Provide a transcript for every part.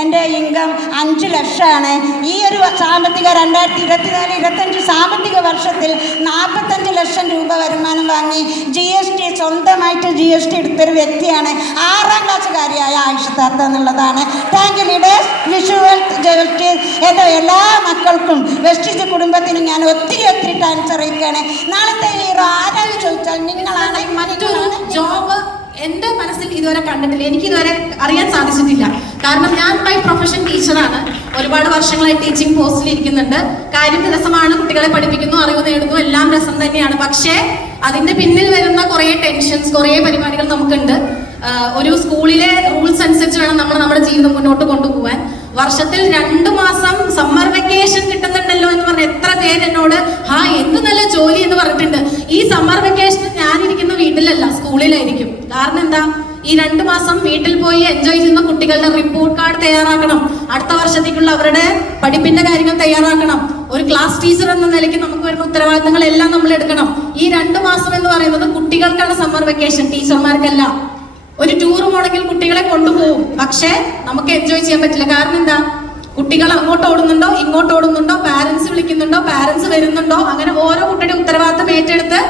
എന്റെ ഇൻകം അഞ്ച് ലക്ഷമാണ്. ഈ ഒരു സാമ്പത്തിക രണ്ടായിരത്തി ഇരുപത്തിനാല് ഇരുപത്തഞ്ച് സാമ്പത്തിക വർഷത്തിൽ നാൽപ്പത്തഞ്ച് ലക്ഷം രൂപ വരുമാനം വാങ്ങി ജി എസ് ടി സ്വന്തമായിട്ട് ജി എസ് ടി എടുത്തൊരു വ്യക്തിയാണ് ആറാം ക്ലാസ്സുകാരിയായ ആയിഷത്താത്ത എന്നുള്ളതാണ്. Thank you leaders wish you justice ഏതോ എല്ലാ മക്കൾക്കും വെസ്റ്റിജ് കുടുംബത്തിന് ഞാൻ ഒത്തിരി ഒത്തിരി താങ്ക്സ് അറിയിക്കുകയാണ്. നാളത്തെ ഹീറോ ആരായി ചോദിച്ചാൽ നിങ്ങളാണ്. മറ്റൊരു ജോബ് എന്റെ മനസ്സിൽ ഇതുവരെ കണ്ടിട്ടില്ല. എനിക്ക് ഇതുവരെ അറിയാൻ സാധിച്ചിട്ടില്ല. കാരണം ഞാൻ ബൈ പ്രൊഫഷൻ ടീച്ചറാണ് ഒരുപാട് വർഷങ്ങളായി ടീച്ചിങ് പോസ്റ്റിൽ ഇരിക്കുന്നുണ്ട്. കാര്യം രസമാണ് കുട്ടികളെ പഠിപ്പിക്കുന്നു അറിവ് നേടുന്നു എല്ലാം രസം തന്നെയാണ്. പക്ഷേ അതിന്റെ പിന്നിൽ വരുന്ന കുറേ ടെൻഷൻസ് കുറേ പരിപാടികൾ നമുക്കുണ്ട്. ഒരു സ്കൂളിലെ റൂൾസ് അനുസരിച്ച് വേണം നമ്മൾ നമ്മുടെ ജീവിതം മുന്നോട്ട് കൊണ്ടുപോകാൻ വർഷത്തിൽ രണ്ടു മാസം സമ്മർ വെക്കേഷൻ കിട്ടുന്നുണ്ടല്ലോ എന്ന് പറഞ്ഞ എത്ര പേര് എന്നോട് ഹാ എന്ത് നല്ല ജോലി എന്ന് പറഞ്ഞിട്ടുണ്ട്. ഈ സമ്മർ വെക്കേഷൻ ഞാനിരിക്കുന്ന വീട്ടിലല്ല സ്കൂളിലായിരിക്കും. കാരണം എന്താ? ഈ രണ്ടു മാസം വീട്ടിൽ പോയി എൻജോയ് ചെയ്യുന്ന കുട്ടികളുടെ റിപ്പോർട്ട് കാർഡ് തയ്യാറാക്കണം. അടുത്ത വർഷത്തേക്കുള്ള അവരുടെ പഠിപ്പിന്റെ കാര്യങ്ങൾ തയ്യാറാക്കണം. ഒരു ക്ലാസ് ടീച്ചർ എന്ന നിലയ്ക്ക് നമുക്ക് വരുന്ന ഉത്തരവാദിത്തങ്ങൾ എല്ലാം നമ്മൾ എടുക്കണം. ഈ രണ്ടു മാസം എന്ന് പറയുന്നത് കുട്ടികൾക്കാണ് സമ്മർ വെക്കേഷൻ ടീച്ചർമാർക്കല്ല. ഒരു ടൂർ പോണെങ്കിൽ കുട്ടികളെ കൊണ്ടുപോകും. പക്ഷേ നമുക്ക് എൻജോയ് ചെയ്യാൻ പറ്റില്ല. കാരണം എന്താ? കുട്ടികൾ അങ്ങോട്ട് ഓടുന്നുണ്ടോ ഇങ്ങോട്ട് ഓടുന്നുണ്ടോ പാരന്റ്സ് വിളിക്കുന്നുണ്ടോ പാരന്റ്സ് വരുന്നുണ്ടോ? അങ്ങനെ ഓരോ കുട്ടിയുടെ ഉത്തരവാദിത്തം ഏറ്റെടുത്ത്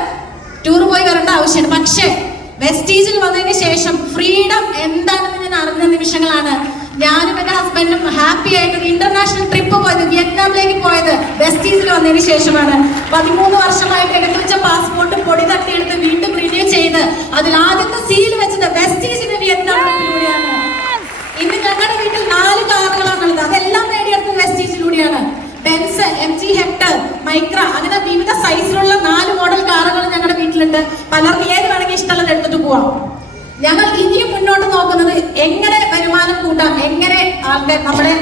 ടൂർ പോയി വരേണ്ട ആവശ്യമാണ് പക്ഷേ വെസ്റ്റീജിൽ വന്നതിന് ശേഷം ഫ്രീഡം എന്താണെന്ന് ഞാൻ അറിഞ്ഞ നിമിഷങ്ങളാണ്. ഞാനും എന്റെ ഹസ്ബൻഡും ഹാപ്പി ആയിട്ട് ഒരു ഇന്റർനാഷണൽ ട്രിപ്പ് പോയത് വിയറ്റ്നാമിലേക്ക് പോയത് വെസ്റ്റീസിൽ വന്നതിന് ശേഷമാണ്. പതിമൂന്ന് വർഷമായിട്ട് എടുത്തു വെച്ച പാസ്പോർട്ട് പൊടി തട്ടിയെടുത്ത് വീണ്ടും റിന്യൂ ചെയ്ത് അതിൽ ആദ്യത്തെ സീൽ വെച്ചത് വെസ്റ്റീസിന്റെ വിയറ്റ്നാമിലൂടെയാണ്. ഇന്ന് ഞങ്ങളുടെ വീട്ടിൽ നാല് കാറുകളാണുള്ളത്. അതെല്ലാം നേടിയെടുത്തത് വെസ്റ്റീജിലൂടെയാണ് Benz M G Hector Micra അങ്ങനെ വിവിധ സൈസിലുള്ള നാല് മോഡൽ കാറുകൾ ഞങ്ങളുടെ വീട്ടിലുണ്ട്. പലർക്കും ഏത് വേണമെങ്കിൽ ഇഷ്ടമുള്ളത് എടുത്തിട്ട് പോവാം. ഞങ്ങൾ ഇനിയും മുന്നോട്ട് നോക്കുന്നത് എങ്ങനെ വരുമാനം കൂട്ടാം എങ്ങനെ ആൾക്കാർ നമ്മുടെ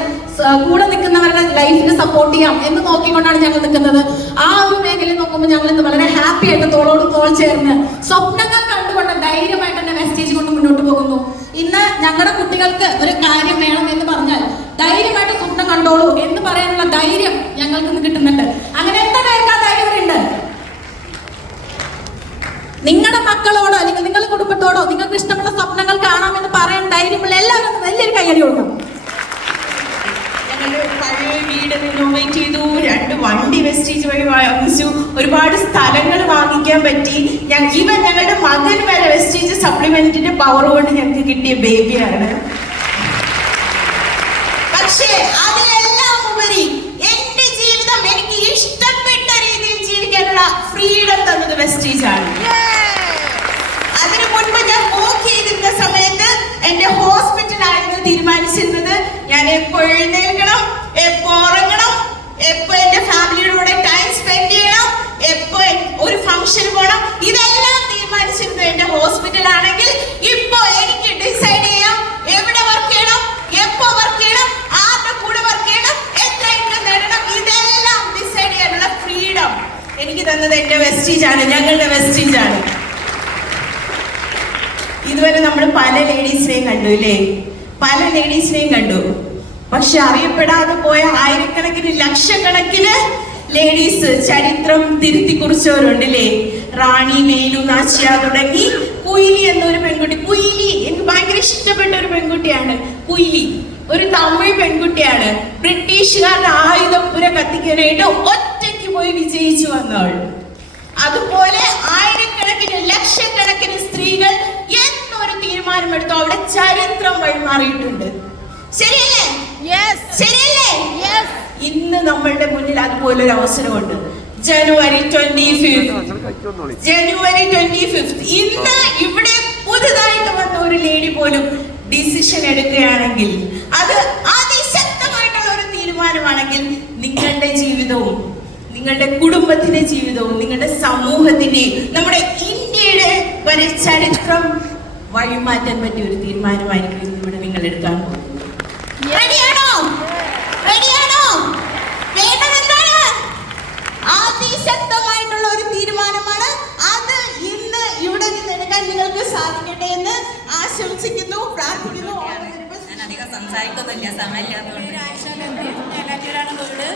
കൂടെ നിൽക്കുന്നവരുടെ ലൈഫിന് സപ്പോർട്ട് ചെയ്യാം എന്ന് നോക്കിക്കൊണ്ടാണ് ഞങ്ങൾ നിൽക്കുന്നത്. ആ ഒരു മേഖലയിൽ നോക്കുമ്പോൾ ഞങ്ങൾ ഇന്ന് വളരെ ഹാപ്പി ആയിട്ട് തോളോട് തോൾ ചേർന്ന് സ്വപ്നങ്ങൾ കണ്ടുകൊണ്ട് ധൈര്യമായിട്ട് തന്നെ മെസ്സേജ് കൊണ്ട് മുന്നോട്ട് പോകുന്നു. ഇന്ന് ഞങ്ങളുടെ കുട്ടികൾക്ക് ഒരു കാര്യം വേണം എന്ന് പറഞ്ഞാൽ ധൈര്യമായിട്ട് സ്വപ്നം കണ്ടോളൂ എന്ന് പറയാനുള്ള ധൈര്യം ഞങ്ങൾക്ക് കിട്ടുന്നുണ്ട്. അങ്ങനെ എത്ര പേർക്ക് ആ നിങ്ങളുടെ മക്കളോടോ അല്ലെങ്കിൽ നിങ്ങളുടെ കുടുംബത്തോടോ നിങ്ങൾക്ക് ഇഷ്ടമുള്ള സ്വപ്നങ്ങൾ കാണാമെന്ന് പറയാൻ ധൈര്യമുള്ള എല്ലാവരും വലിയൊരു കയ്യടി കൊടുക്കണം ഞങ്ങളുടെ പഴയ വീട് ചെയ്തു രണ്ട് വണ്ടി വെസ്റ്റേജ് വഴി വാങ്ങിച്ചു ഒരുപാട് സ്ഥലങ്ങൾ വാങ്ങിക്കാൻ പറ്റി. ഇവൻ ഞങ്ങളുടെ മകൻ വരെ വെസ്റ്റേജ് സപ്ലിമെന്റിന്റെ പവർ കൊണ്ട് ഞങ്ങൾക്ക് കിട്ടിയ ബേബിയാണ് പക്ഷേ അതിലെല്ലാം ഉപരി എന്റെ ജീവിതം എനിക്ക് ഇഷ്ടപ്പെട്ട രീതിയിൽ ജീവിക്കാനുള്ള ഫ്രീഡം തന്നത് വെസ്റ്റേജ് ആണ് അതിനു മുൻപ് ഞാൻ വർക്ക് ചെയ്തിരുന്ന സമയത്ത് എന്റെ ഹോസ്പിറ്റലായിരുന്നു തീരുമാനിച്ചിരുന്നത് ഞാൻ എപ്പോ എഴുന്നേൽക്കണം? എപ്പോ ഉറങ്ങണം? എപ്പോ എന്റെ ഫാമിലിയുടെ കൂടെ ടൈം സ്പെൻഡ് ചെയ്യണം? എപ്പോ ഒരു ഫംഗ്ഷൻ പോകണം ഇതെല്ലാം തീരുമാനിച്ചിരുന്നു എന്റെ ഹോസ്പിറ്റലാണെങ്കിൽ ഇപ്പോ എനിക്ക് ഡിസൈഡ് ചെയ്യാം. എവിടെ വർക്ക് ചെയ്യണം? എപ്പോ വർക്ക് ചെയ്യണം? ആരുടെ കൂടെ വർക്ക് ചെയ്യണം? എത്ര ഇൻകം നേടണം? ഇതെല്ലാം ഡിസൈഡ് ചെയ്യാനുള്ള ഫ്രീഡം എനിക്ക് തന്നത് എന്റെ വെസ്റ്റീജ് ആണ്. ഞങ്ങളുടെ വെസ്റ്റീജ് ആണ്. ഇതുവരെ നമ്മൾ പല ലേഡീസിനെയും കണ്ടു ഇല്ലേ പല ലേഡീസിനെയും കണ്ടു. പക്ഷെ അറിയപ്പെടാതെ പോയ ആയിരക്കണക്കിന് ലക്ഷക്കണക്കിന് ലേഡീസ് ചരിത്രം തിരുത്തി കുറിച്ചവരുണ്ട് ഇല്ലേ റാണി മേലു നാച്ചിയ തുടങ്ങി കുയിലി എന്നൊരു പെൺകുട്ടി. കുയിലി എനിക്ക് ഭയങ്കര ഇഷ്ടപ്പെട്ട ഒരു പെൺകുട്ടിയാണ്. കുയിലി. ഒരു തമിഴ് പെൺകുട്ടിയാണ്. ബ്രിട്ടീഷുകാരുടെ ആയുധപ്പുര കത്തിക്കാനായിട്ട് ഒറ്റയ്ക്ക് പോയി വിജയിച്ചു വന്നവൾ. അതുപോലെ ആയിരക്കണക്കിന് ലക്ഷക്കണക്കിന് സ്ത്രീകൾ എന്നൊരു തീരുമാനമെടുത്തു. അവിടെ ചരിത്രം വഴിമാറിയിട്ടുണ്ട്. ശരിയല്ലേ? നമ്മളുടെ മുന്നിൽ അതുപോലെ ഒരു അവസരമുണ്ട്. January twenty fifth January twenty fifth ഇന്ന് ഇവിടെ പുതുതായിട്ട് വന്ന ഒരു ലേഡി പോലും ഡിസിഷൻ എടുക്കുകയാണെങ്കിൽ അത് അതിശക്തമായിട്ടുള്ള ഒരു തീരുമാനമാണെങ്കിൽ നിങ്ങളുടെ ജീവിതവും നിങ്ങളുടെ കുടുംബത്തിന്റെ ജീവിതവും നിങ്ങളുടെ സമൂഹത്തിന്റെയും നമ്മുടെ ഇന്ത്യയുടെ വരെ ചരിത്രം വഴിമാറ്റാൻ പറ്റിയ ഒരു തീരുമാനമായിരിക്കും ഇവിടെ നിങ്ങൾ എടുക്കാൻ പോകുന്നത്. സംസാരിക്കുന്നില്ല സമയമില്ലാത്തതുകൊണ്ട്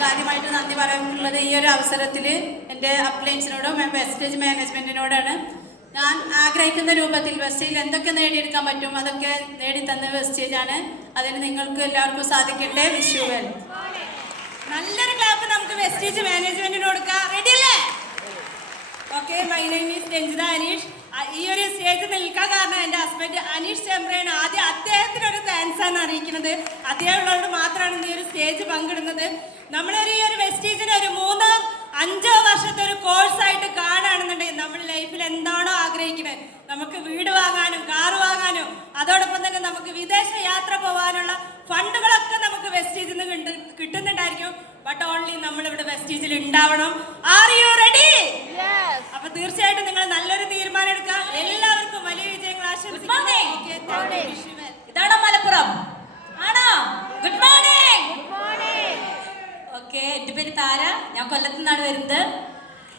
കാര്യമായിട്ട് നന്ദി പറയാനുള്ളത് ഈ ഒരു അവസരത്തിൽ എന്റെ അപ്ലയൻസിനോടും വെസ്റ്റേജ് മാനേജ്മെന്റിനോടാണ് ഞാൻ ആഗ്രഹിക്കുന്ന രൂപത്തിൽ വെസ്റ്റേജിൽ എന്തൊക്കെ നേടിയെടുക്കാൻ പറ്റും അതൊക്കെ നേടിത്തന്ന വെസ്റ്റേജാണ്. അതിന് നിങ്ങൾക്ക് എല്ലാവർക്കും സാധിക്കട്ടെ വിഷു വെൽ നല്ലൊരു ക്ലാപ്പ് നമുക്ക് വെസ്റ്റേജ് മാനേജ്മെന്റിന് കൊടുക്കാം. റെഡി അല്ലേ? Okay my name is Ranjitha Aneesh ഈ ഒരു സ്റ്റേജ് നിൽക്കാൻ കാരണം എന്റെ ഹസ്ബൻഡ് അനീഷ് ചെമ്പ്രയാണ്. ആദ്യം അദ്ദേഹത്തിന് ഒരു താങ്ക്സ് ആണ് അറിയിക്കുന്നത്. അദ്ദേഹമുള്ളവരോട് മാത്രമാണ് ഈ ഒരു സ്റ്റേജ് പങ്കിടുന്നത്. നമ്മളൊരു ഈ ഒരു വെസ്റ്റേജിന് ഒരു മൂന്നോ അഞ്ചോ വർഷത്തെ ഒരു കോഴ്സായിട്ട് കാണുകയാണെന്നുണ്ടെങ്കിൽ നമ്മൾ ലൈഫിൽ എന്താണോ ആഗ്രഹിക്കുന്നത്? നമുക്ക് വീട് വാങ്ങാനും കാറ് വാങ്ങാനും അതോടൊപ്പം തന്നെ നമുക്ക് വിദേശ യാത്ര പോകാനുള്ള ഫണ്ടുകളൊക്കെ നമുക്ക് വെസ്റ്റീജിൽ നിന്ന് കിട്ടുന്നുണ്ടായിരിക്കും. ബട്ട് ഓൺലി നമ്മളിവിടെ വെസ്റ്റേജിൽ ഉണ്ടാവണം. ആർ യു റെഡി അപ്പൊ തീർച്ചയായിട്ടും നിങ്ങൾ നല്ലൊരു തീരുമാനം എടുക്കാം എല്ലാവർക്കും വലിയ വിജയങ്ങൾ മോർണിംഗ് ഇതാണോ മലപ്പുറം. ആണോ? ഗുഡ് മോർണിംഗ് ഓക്കെ എന്റെ പേര് താര. ഞാൻ കൊല്ലത്തു നിന്നാണ് വരുന്നത്.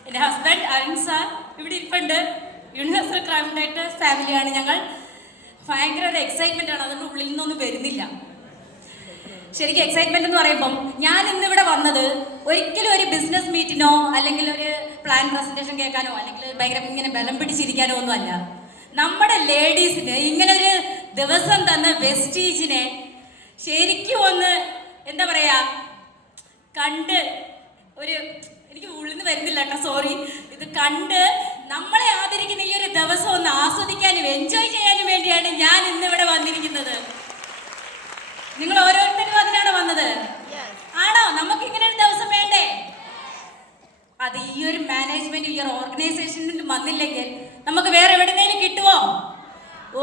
എന്റെ ഹസ്ബൻഡ് അരുൺ സാർ ഇവിടെ ഇരിപ്പുണ്ട്. യൂണിവേഴ്സൽ ക്രൈം ഫാമിലിയാണ് ഞങ്ങൾ. ഭയങ്കര ഒരു എക്സൈറ്റ്മെന്റ് ആണ്. അതുകൊണ്ട് ഉള്ളിൽ നിന്നൊന്നും വരുന്നില്ല. ശരിക്കും എക്സൈറ്റ്മെന്റ് എന്ന് പറയുമ്പം ഞാൻ ഇന്നിവിടെ വന്നത് ഒരിക്കലും ഒരു ബിസിനസ് മീറ്റിനോ അല്ലെങ്കിൽ ഒരു പ്ലാൻ പ്രസന്റേഷൻ കേൾക്കാനോ അല്ലെങ്കിൽ ഭയങ്കര ഇങ്ങനെ ബലം പിടിച്ചിരിക്കാനോ ഒന്നും അല്ല നമ്മുടെ ലേഡീസിന് ഇങ്ങനെ ഒരു ദിവസം തന്ന വെസ്റ്റീജിനെ ശരിക്കും ഒന്ന് എന്താ പറയാ കണ്ട് ഒരു എനിക്ക് ഉള്ളിൽ നിന്ന് വരുന്നില്ല കേട്ടോ സോറി ഇത് കണ്ട് നമ്മളെ ആദരിക്കുന്ന ഈ ഒരു ദിവസം ഒന്ന് ആസ്വദിക്കാനും എൻജോയ് ചെയ്യാനും വേണ്ടിയാണ് ഞാൻ ഇന്ന് ഇവിടെ വന്നിരിക്കുന്നത്. നിങ്ങൾ ഓരോരുത്തരും അതിനാണ് വന്നത്? ആണോ? നമുക്ക് ഇങ്ങനെ ഒരു ദിവസം വേണ്ടേ? അത് ഈ ഒരു മാനേജ്മെന്റ് ഈ ഒരു ഓർഗനൈസേഷനിൽ വന്നില്ലെങ്കിൽ നമുക്ക് വേറെ എവിടെന്നേലും കിട്ടുമോ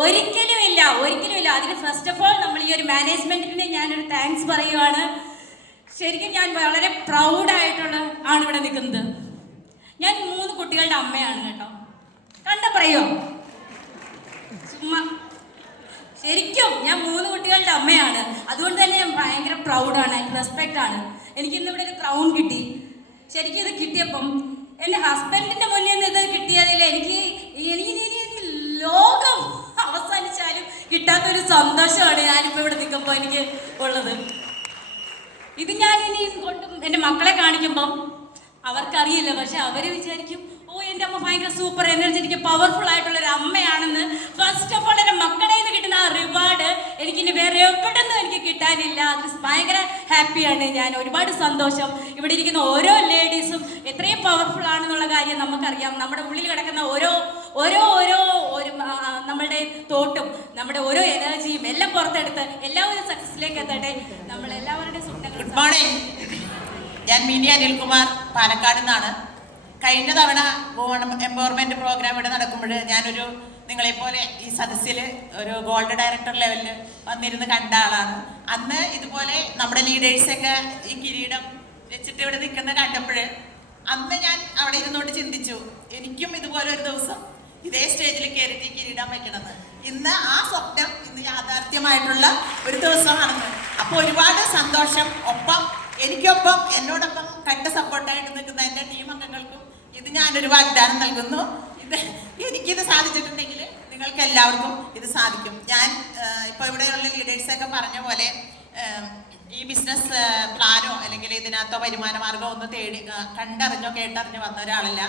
ഒരിക്കലും ഇല്ല ഒരിക്കലും ഇല്ല അതിന് ഫസ്റ്റ് ഓഫ് ഓൾ നമ്മൾ ഈ ഒരു മാനേജ്മെന്റിന് ഞാനൊരു താങ്ക്സ് പറയുവാണ്. ശരിക്കും ഞാൻ വളരെ പ്രൗഡായിട്ടുള്ള ആണ് ഇവിടെ നിൽക്കുന്നത്. ഞാൻ മൂന്ന് കുട്ടികളുടെ അമ്മയാണ് കേട്ടോ. കണ്ട പറയോ? ചുമ്മാ. ശരിക്കും ഞാൻ മൂന്ന് കുട്ടികളുടെ അമ്മയാണ്. അതുകൊണ്ട് തന്നെ ഞാൻ ഭയങ്കര പ്രൗഡാണ് റെസ്പെക്റ്റ് ആണ്. എനിക്ക് ഇന്ന് ഇവിടെ ഒരു ക്രൗൺ കിട്ടി. ശരിക്കും ഇത് കിട്ടിയപ്പം എന്റെ ഹസ്ബൻഡിന്റെ മുന്നിൽ നിന്ന് ഇത് കിട്ടിയതിൽ എനിക്ക് ലോകം അവസാനിച്ചാലും കിട്ടാത്തൊരു സന്തോഷമാണ് ഞാനിപ്പോൾ ഇവിടെ നിൽക്കുമ്പോൾ എനിക്ക് ഉള്ളത്. ഇത് ഞാൻ ഇനി കൊണ്ടും എന്റെ മക്കളെ കാണിക്കുമ്പം അവർക്കറിയില്ല പക്ഷെ അവർ വിചാരിക്കും ഓ എന്റെ അമ്മ ഭയങ്കര സൂപ്പർ എനർജറ്റിക് പവർഫുൾ ആയിട്ടുള്ള ഒരു അമ്മയാണെന്ന് ഫസ്റ്റ് ഓഫ് ഓൾ എന്റെ മക്കളെ നിന്ന് കിട്ടുന്ന ആ റിവാർഡ് എനിക്ക് ഇനി വേറെ എവിടെന്നും എനിക്ക് കിട്ടാനില്ല. അത് ഭയങ്കര ഹാപ്പിയാണ് ഞാൻ. ഒരുപാട് സന്തോഷം. ഇവിടെ ഇരിക്കുന്ന ഓരോ ലേഡീസും എത്രയും പവർഫുൾ ആണെന്നുള്ള കാര്യം നമുക്കറിയാം. നമ്മുടെ ഉള്ളിൽ കിടക്കുന്ന ഓരോ ഓരോ ഓരോ ഒരു നമ്മളുടെ തോട്ടും നമ്മുടെ ഓരോ എനർജിയും എല്ലാം പുറത്തെടുത്ത് എല്ലാവരും സക്സസിലേക്ക് എത്തട്ടെ. നമ്മൾ എല്ലാവരുടെയും ഗുഡ് മോർണിംഗ് ഞാൻ മിനി അനിൽകുമാർ പാലക്കാട് നിന്നാണ്. കഴിഞ്ഞ തവണ വുമൺ എംപവർമെന്റ് പ്രോഗ്രാം ഇവിടെ നടക്കുമ്പോൾ ഞാനൊരു നിങ്ങളെപ്പോലെ ഈ സദസ്സിൽ ഒരു ഗോൾഡ് ഡയറക്ടർ ലെവലിൽ വന്നിരുന്ന് കണ്ട ആളാണ്. അന്ന് ഇതുപോലെ നമ്മുടെ ലീഡേഴ്സൊക്കെ ഈ കിരീടം വെച്ചിട്ട് ഇവിടെ നിൽക്കുന്ന കണ്ടപ്പോൾ അന്ന് ഞാൻ അവിടെ ഇരുന്നുകൊണ്ട് ചിന്തിച്ചു എനിക്കും ഇതുപോലെ ഒരു ദിവസം ഇതേ സ്റ്റേജിൽ കയറിയിട്ട് കിരീടം വയ്ക്കണമെന്ന് ഇന്ന് ആ സ്വപ്നം ഇന്ന് യാഥാർത്ഥ്യമായിട്ടുള്ള ഒരു ദിവസമാണെന്ന്. അപ്പോൾ ഒരുപാട് സന്തോഷം. ഒപ്പം എനിക്കൊപ്പം എന്നോടൊപ്പം കട്ട സപ്പോർട്ടായിട്ട് നിൽക്കുന്ന എന്റെ ടീം അംഗങ്ങൾക്കും ഇത് ഞാനൊരു വാഗ്ദാനം നൽകുന്നു. ഇത് എനിക്കിത് സാധിച്ചിട്ടുണ്ടെങ്കിൽ നിങ്ങൾക്ക് എല്ലാവർക്കും ഇത് സാധിക്കും. ഞാൻ ഇപ്പോൾ ഇവിടെയുള്ള ലീഡേഴ്സൊക്കെ പറഞ്ഞ പോലെ ഈ ബിസിനസ് പ്ലാനോ അല്ലെങ്കിൽ ഇതിനകത്തോ വരുമാന മാർഗമോ ഒന്നും തേടി കണ്ടറിഞ്ഞോ കേട്ടറിഞ്ഞോ വന്ന ഒരാളല്ല.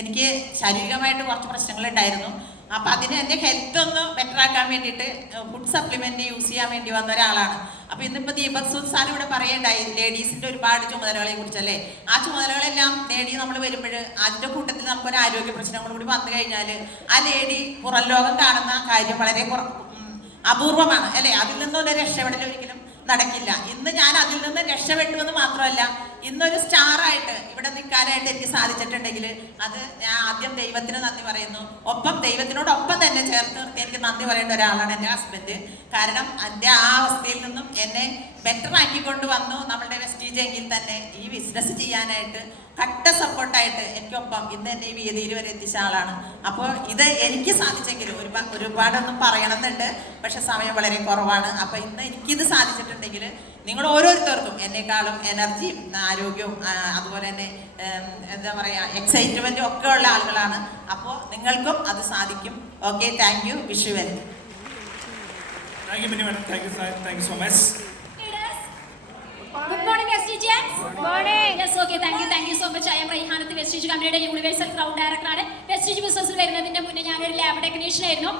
എനിക്ക് ശാരീരികമായിട്ട് കുറച്ച് പ്രശ്നങ്ങളുണ്ടായിരുന്നു. അപ്പം അതിന് എന്റെ ഹെൽത്ത് ഒന്ന് ബെറ്റർ ആക്കാൻ വേണ്ടിയിട്ട് ഫുഡ് സപ്ലിമെന്റ് യൂസ് ചെയ്യാൻ വേണ്ടി വന്ന ഒരാളാണ്. അപ്പൊ ഇന്നിപ്പോ ദീപക് സാർ ഇവിടെ പറയണ്ടായി ലേഡീസിന്റെ ഒരുപാട് ചുമതലകളെ കുറിച്ചല്ലേ? ആ ചുമതലകളെല്ലാം നേടി നമ്മൾ വരുമ്പോൾ അതിന്റെ കൂട്ടത്തിൽ നമുക്ക് ഒരു ആരോഗ്യ പ്രശ്നങ്ങൾ കൂടി വന്നു കഴിഞ്ഞാൽ ആ ലേഡി പുറം ലോകം കാണുന്ന കാര്യം വളരെ അപൂർവമാണ്. അല്ലേ? അതിൽ നിന്നൊരു രക്ഷപ്പെടൽ ഒരിക്കലും നടക്കില്ല. ഇന്ന് ഞാൻ അതിൽ നിന്ന് രക്ഷപ്പെട്ടു എന്ന് മാത്രമല്ല ഇന്നൊരു സ്റ്റാറായിട്ട് ഇവിടെ നിൽക്കാനായിട്ട് എനിക്ക് സാധിച്ചിട്ടുണ്ടെങ്കിൽ അത് ഞാൻ ആദ്യം ദൈവത്തിന് നന്ദി പറയുന്നു. ഒപ്പം ദൈവത്തിനോടൊപ്പം തന്നെ ചേർത്ത് നിർത്തി എനിക്ക് നന്ദി പറയേണ്ട ഒരാളാണ് എന്റെ ഹസ്ബൻഡ് കാരണം എന്റെ ആ അവസ്ഥയിൽ നിന്നും എന്നെ ബെറ്റർ ആക്കിക്കൊണ്ട് വന്നു നമ്മളുടെ വെസ്റ്റീജ് എങ്കിൽ തന്നെ ഈ ബിസിനസ് ചെയ്യാനായിട്ട് കട്ട സപ്പോർട്ടായിട്ട് എനിക്കൊപ്പം ഇന്ന് എന്നെ ഈ വേദിയിൽ വരെ എത്തിച്ച ആളാണ്. അപ്പോൾ ഇത് എനിക്ക് സാധിച്ചെങ്കിലും ഒരുപാട് ഒരുപാടൊന്നും പറയണമെന്നുണ്ട്. പക്ഷെ സമയം വളരെ കുറവാണ്. അപ്പോൾ ഇന്ന് എനിക്കിത് സാധിച്ചിട്ടുണ്ടെങ്കിൽ നിങ്ങൾ ഓരോരുത്തർക്കും എന്നെക്കാളും എനർജിയും ആരോഗ്യവും അതുപോലെ തന്നെ എന്താ പറയുക എക്സൈറ്റ്മെന്റും ഒക്കെ ഉള്ള ആളുകളാണ്. അപ്പോൾ നിങ്ങൾക്കും അത് സാധിക്കും. Okay thank you wish you well thank you thank you so you, Raihanath കമ്പനിയുടെ യൂണിവേഴ്സൽ ബിസിനസ്സിൽ ലാബ് ടെക്നീഷ്യൻ ആയിരുന്നു.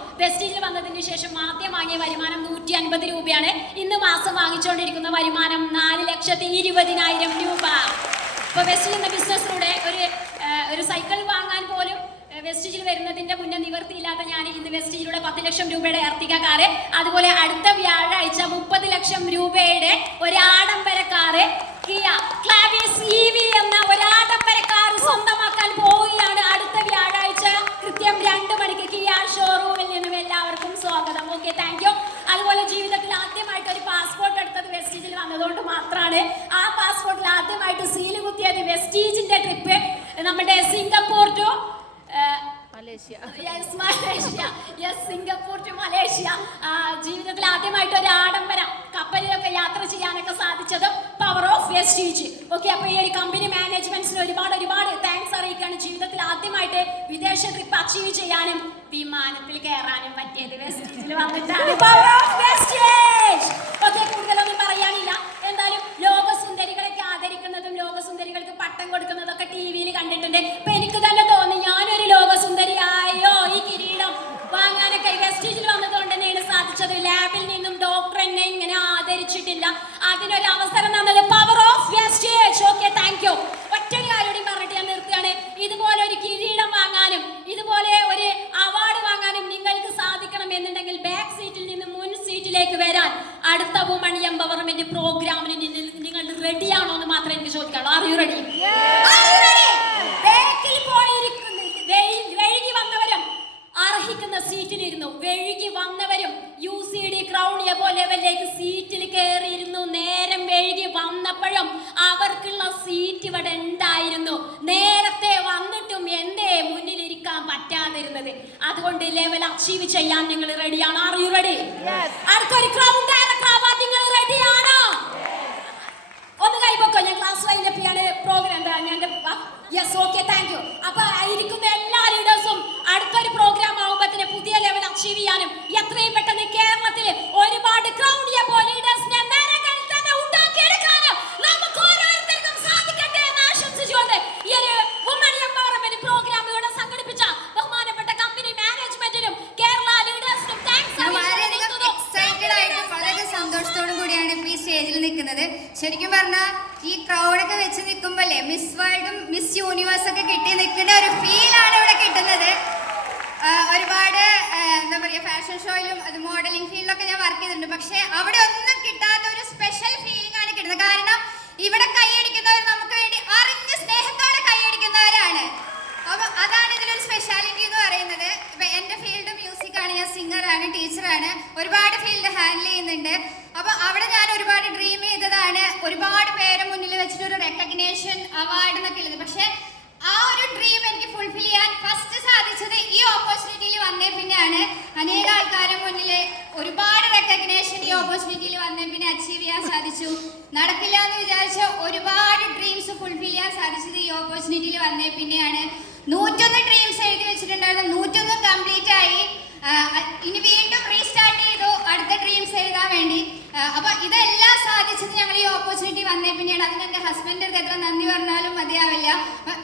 വന്നതിന് ശേഷം ആദ്യം വാങ്ങിയ വരുമാനം നൂറ്റി അൻപത് രൂപയാണ്. ഇന്ന് മാസം വാങ്ങിച്ചുകൊണ്ടിരിക്കുന്ന വരുമാനം നാല് ലക്ഷത്തി ഇരുപതിനായിരം രൂപ. ഇപ്പോൾ വെസ്റ്റീജ് എന്ന ബിസിനസ്സിലൂടെ ഒരു ഒരു സൈക്കിൾ വാങ്ങാൻ പോലും വെസ്റ്റേജിൽ വരുന്നതിന്റെ മുന്നേ നിവർത്തിയില്ലാത്ത ഞാൻ ഇന്ന് വെസ്റ്റേജിലൂടെ പത്ത് ലക്ഷം രൂപയുടെ എർത്തിക കാറ് അതുപോലെ അടുത്ത വ്യാഴാഴ്ച മുപ്പത് ലക്ഷം രൂപയുടെ ഒരു ആഡംബര കാറ് കിയ ക്ലാവിയസ് ഇ എന്ന ഒരു ആഡംബര കാറ് സ്വന്തമാക്കാൻ പോവുകയാണ് അടുത്ത വ്യാഴാഴ്ച. കൃത്യം രണ്ട് മണിക്ക് കിയ ഷോറൂമിൽ നിന്നും എല്ലാവർക്കും സ്വാഗതം. ഓക്കെ താങ്ക് യു അതുപോലെ ജീവിതത്തിൽ ആദ്യമായിട്ട് ഒരു പാസ്പോർട്ട് എടുത്തത് വെസ്റ്റീജിൽ വന്നതുകൊണ്ട് മാത്രമാണ്. ആ പാസ്പോർട്ടിൽ ആദ്യമായിട്ട് സീൽ കുത്തിയത് വെസ്റ്റീജിന്റെ ട്രിപ്പ് നമ്മുടെ Singapore to yes Malaysia. Yes Singapore to Malaysia. ജീവിതത്തിൽ ആദ്യമായിട്ട് ഒരു ആഡംബരം കപ്പലിലൊക്കെ യാത്ര ചെയ്യാനൊക്കെ സാധിച്ചത് പവർ ഓഫ് വെസ്റ്റീജ് ഓക്കെ അപ്പൊ ഈ ഒരു കമ്പനി മാനേജ്മെന്റ്സിന് ഒരുപാട് ഒരുപാട് താങ്ക്സ് അറിയിക്കുകയാണ്. ജീവിതത്തിൽ ആദ്യമായിട്ട് വിദേശ ട്രിപ്പ് അച്ചീവ് ചെയ്യാനും വിമാനത്തിൽ കയറാനും പറ്റിയത് വെസ്റ്റീജിൽ വന്നിട്ടാണ്. പവർ ഓഫ് വെസ്റ്റേജ് ഓക്കെ കൂടുതലൊന്നും പറയാനില്ല. എന്തായാലും ലോകസുന്ദരികളൊക്കെ ആദരിക്കുന്നതും ലോകസുന്ദരികൾക്ക് പട്ടം കൊടുക്കുന്നതൊക്കെ ടി വിയിൽ കണ്ടിട്ടുണ്ട്. ഇപ്പൊ എനിക്ക് തന്നെ വാങ്ങാനൊക്കെ വെസ്റ്റേജിൽ വന്നതുകൊണ്ട് തന്നെയാണ് സാധിച്ചത്. ലാബിൽ നിന്നും ഡോക്ടർ എന്നെ ഇങ്ങനെ ആദരിച്ചിട്ടില്ല. അതിനൊരു അവസരം തന്നത് power of Vestige okay thank you ഒറ്റ കാര്യം പറഞ്ഞിട്ട് ഞാൻ നിർത്തുകയാണ്. ഇതുപോലെ ഒരു കിരീടം വാങ്ങാനും ഇതുപോലെ ഒരു അവാർഡ് വാങ്ങാനും നിങ്ങൾക്ക് സാധിക്കണം എന്നുണ്ടെങ്കിൽ ബാക്ക് സീറ്റിൽ നിന്ന് മുൻ സീറ്റിലേക്ക് വരാൻ അടുത്ത വുമൺ എംപവർമെന്റ് പ്രോഗ്രാമിന് നിങ്ങൾ റെഡിയാണോ എന്ന് മാത്രമേ എനിക്ക് ചോദിക്കാനുള്ളൂ. ആർ യു റെഡി ബാക്കിൽ പോയിരിക്കുന്ന വെഴി- വെഴുകി വന്നവരും അർഹിക്കുന്ന സീറ്റിലിരുന്നു. വെഴുകി വന്നവരും U C D crown above ലെവലിലേക്ക് സീറ്റിൽ കയറിയിരുന്നു. നേരം വെഴുകി വന്നപ്പോഴും അവർക്കുള്ള സീറ്റ് ഇവിടെ ഉണ്ടായിരുന്നു. നേരത്തെ വന്നിട്ടും എന്തേ മുന്നിലിരിക്കാൻ പറ്റാതിരുന്നത്. അതുകൊണ്ട് ലെവൽ അച്ചീവ് ചെയ്യാൻ നിങ്ങൾ റെഡിയാണ് ആർ യു റെഡി അടുത്തൊരു ആവാൻ നിങ്ങൾ റെഡിയാണോ ഒന്ന് കൈപ്പൊക്കോ ഞാൻ ക്ലാസ് വൈൻഡപ്പിയാണ് പ്രോഗ്രാം എന്താ ഞാൻ യെസ് ഓക്കെ താങ്ക് യു അപ്പൊ ഇരിക്കുന്ന എല്ലാ ലീഡേഴ്സും അടുത്തൊരു പ്രോഗ്രാം ആകുമ്പോഴത്തേന് പുതിയ ലെവൽ അച്ചീവ് ചെയ്യാനും എത്രയും പെട്ടെന്ന് കേരളത്തിൽ ഒരുപാട് ക്രൗഡ് ലീഡേഴ്സിനെ നിരകൾ തന്നെ ഉണ്ടാക്കിയെടുക്കാനും നമുക്ക് ഓരോരുത്തർക്കും സാധിക്കട്ടെ എന്ന് ആശംസിച്ചുകൊണ്ട് ഈ ഒരു വുമൺ എംപവർമെന്റ് പ്രോഗ്രാം ഇവിടെ സംഘടിപ്പിച്ച ബഹുമാനപ്പെട്ട കമ്പനി മാനേജ്മെന്റിനും കേരള ലീഡേഴ്സിനും ഞാൻ വളരെയധികം താങ്ക്സ് എക്സൈറ്റഡ് ആയിട്ടും വളരെ സന്തോഷത്തോടും കൂടിയാണ് ഇപ്പൊ ഈ സ്റ്റേജിൽ നിൽക്കുന്നത് ശരിക്കും പറഞ്ഞാൽ ഈ ക്രൗഡൊക്കെ വെച്ച് നിൽക്കുമ്പോഴേ മിസ് വേൾഡും മിസ് യൂണിവേഴ്സ് ഒക്കെ കിട്ടി നിൽക്കുന്ന ഒരു ഫീലാണ് ഇവിടെ കിട്ടുന്നത് ആ, ഒരുപാട് ആ, എന്താ പറയുക ഫാഷൻ ഷോയിലും അത് മോഡലിംഗ് ഫീൽഡിലൊക്കെ ഞാൻ വർക്ക് ചെയ്തിട്ടുണ്ട് പക്ഷേ അവിടെ ഒന്നും കിട്ടാത്ത ഒരു സ്പെഷ്യൽ ഫീലിംഗ് ആണ് കിട്ടുന്നത് കാരണം ഇവിടെ കൈയടിക്കുന്നവർ നമുക്ക് വേണ്ടി അറിഞ്ഞ് സ്നേഹത്തോടെ കൈയടിക്കുന്നവരാണ് അപ്പൊ അതാണ് ഇതിലൊരു സ്പെഷ്യാലിറ്റി എന്ന് പറയുന്നത് ഇപ്പൊ എന്റെ ഫീൽഡ് മ്യൂസിക് ആണ് ഞാൻ സിംഗർ ആണ് ടീച്ചറാണ്. ഒരുപാട് ഫീൽഡ് ഹാൻഡിൽ ചെയ്യുന്നുണ്ട്. അപ്പൊ അവിടെ ഞാൻ ഒരുപാട് ഡ്രീം ചെയ്തതാണ്. ഒരുപാട് പേരെ മുന്നിൽ വെച്ചിട്ട് ഒരു റെക്കഗ്നേഷൻ അവാർഡ് എന്നൊക്കെ ഉള്ളത്. പക്ഷെ ആ ഒരു ഡ്രീം എനിക്ക് ഫുൾഫിൽ ചെയ്യാൻ ഫസ്റ്റ് സാധിച്ചത് ഈ ഓപ്പർച്യൂണിറ്റിയിൽ വന്നേ പിന്നെയാണ്. അനേക ആൾക്കാരെ മുന്നിൽ ഒരുപാട് റെക്കഗ്നേഷൻ ഈ ഓപ്പർച്യൂണിറ്റിയിൽ വന്നേ പിന്നെ അച്ചീവ് ചെയ്യാൻ സാധിച്ചു. നടക്കില്ല എന്ന് വിചാരിച്ച ഒരുപാട് ഡ്രീംസ് ഫുൾഫിൽ ചെയ്യാൻ സാധിച്ചത് ഈ ഓപ്പർച്യൂണിറ്റിയിൽ വന്നേ പിന്നെയാണ്. നൂറ്റൊന്ന് ഡ്രീംസ് എഴുതി വെച്ചിട്ടുണ്ടായിരുന്നു. നൂറ്റൊന്ന് കംപ്ലീറ്റ് ആയി. ഇനി വീണ്ടും റീസ്റ്റാർട്ട് ചെയ്തു. അടുത്ത ഡ്രീംസ് എഴുതാൻ വേണ്ടി. അപ്പൊ ഇതെല്ലാം സാധിച്ചത് ഞങ്ങൾ ഈ ഓപ്പർച്യൂണിറ്റി വന്നേ പിന്നെയാണ് അതിന് എന്റെ ഹസ്ബൻഡ് അടുത്ത് എത്ര നന്ദി പറഞ്ഞാലും മതിയാവില്ല.